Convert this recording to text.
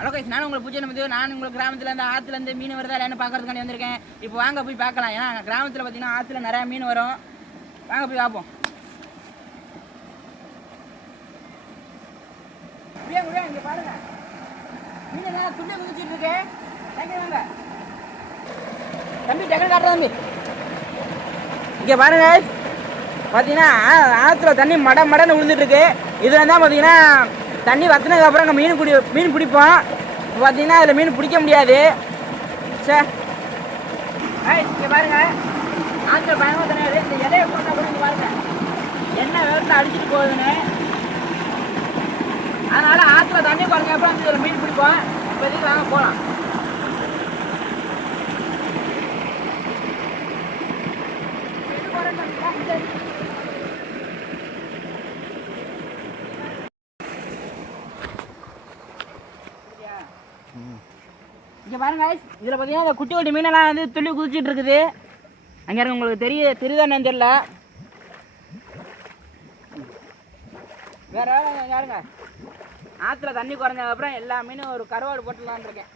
Hello guys, நான் உங்களை பூஜை நம்பி நான் உங்கள் கிராமத்துலேருந்து ஆற்றுலேருந்து மீன் வருதா இல்லைன்னு பார்க்கறதுக்காண்டி வந்திருக்கேன். இப்போ வாங்க போய் பார்க்கலாம். ஏன்னா கிராமத்தில் பார்த்தீங்கன்னா ஆற்றுல நிறையா மீன் வரும். வாங்க போய் பார்ப்போம். இங்கே பாருங்க, மீன் என்ன துள்ளி குதிச்சுட்டு இருக்கு. வாங்க தம்பி, டக்குனு காட்டுற தம்பி. இங்கே பாருங்க, பார்த்தீங்கன்னா ஆற்றுல தண்ணி மடன்னு விழுந்துட்டு இருக்கு. இதில் தான் பார்த்தீங்கன்னா தண்ணி வத்தினதுக்கு அப்புறம் அங்கே மீன் பிடிப்போம். இப்போ பார்த்தீங்கன்னா அதில் மீன் பிடிக்க முடியாது. சார் இங்கே பாருங்க, ஆற்றுல பயணமாக தனியாது. இந்த இலையை போட்டால் கூட இங்கே பாருங்க என்ன விவரத்தில் அடிச்சுட்டு போகுதுன்னு. அதனால் ஆற்றுல தண்ணி குறைஞ்ச அப்புறம் இதில் மீன் பிடிப்போம். இப்போதைக்கு வாங்க போகலாம். இங்கே பாருங்க, இதில் பார்த்தீங்கன்னா இந்த குட்டி குட்டி மீனெல்லாம் வந்து துள்ளி குதிச்சுட்டு இருக்குது. அங்கே இருக்க உங்களுக்கு தெரியுதானு தெரியல. வேற யாருங்க ஆற்றுல தண்ணி குறைஞ்சதுக்கப்புறம் எல்லா மீனும் ஒரு கருவாடு போட்டுலான்னு இருக்கேன்.